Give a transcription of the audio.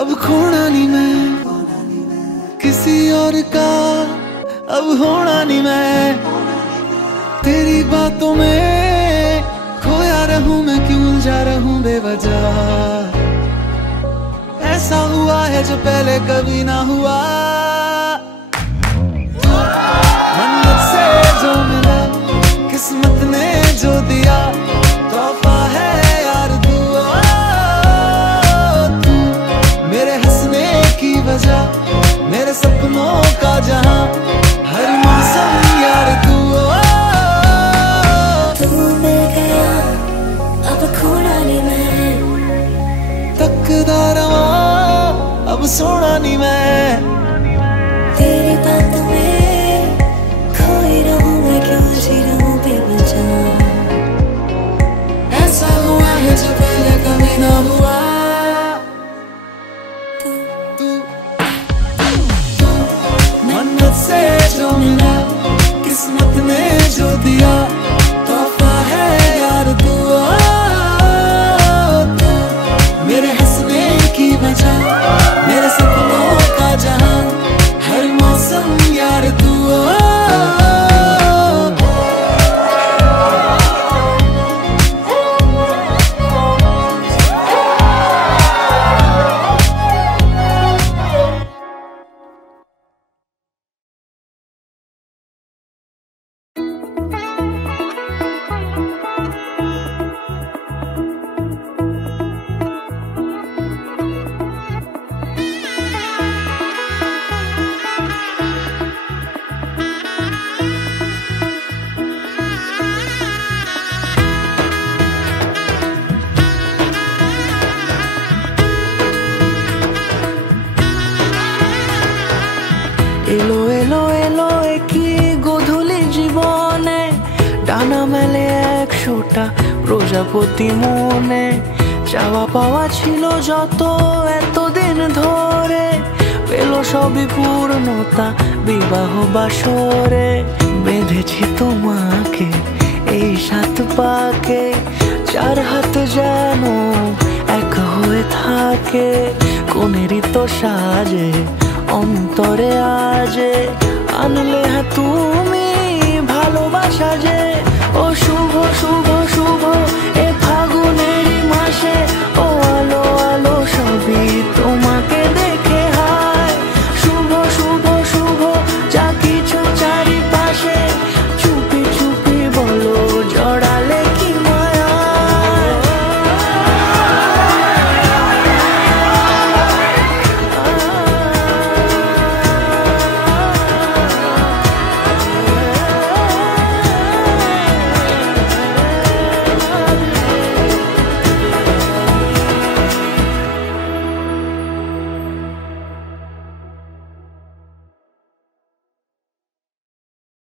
अब खोना नहीं मैं किसी और का, अब होना नहीं मैं तेरी बातों में खोया रहूं मैं, क्यों उलझा रहूं बेवजह। ऐसा हुआ है जो पहले कभी ना हुआ, मन्नत से जो मिला किस्मत ने जो दिया, तोहफा है यार दुआ। तू मेरे हंसने की वजह, मेरे सपनों का जहां, हर मौसम यार दुआ। तू मिल गया अब खोना नहीं मैं, तकदा रवा अब सोना नहीं मैं तेरी बातों में खोई रहूं मैं, क्यों जी रहूं बेवजह। ऐसा हुआ है जो पहले कभी ना हुआ। तू मन्नत से जो मिला किस्मत ने जो दिया, तोहफा है यार दुआ। तू मेरे हंसने की वजह, मेरे सपनों का जहां, हर मौसम यार दुआ। এলো এলো এলো কি গধূলি জীবনে, ডানা মেলে 100টা প্রজাপতি মনে। চাওয়া পাওয়া ছিল যত এতদিন ধরে, পেল সবই পূর্ণতা বিবাহ বাসরে। বেঁধেছি তোমাকে এই 7 পাকে, 4 হাত যেন এক হয়ে থাকে। কোনেরই তো সাজে অন্তরে আজে, আনলে হ্যাঁ তুমি ভালোবাসা যে। ও শুভ শুভ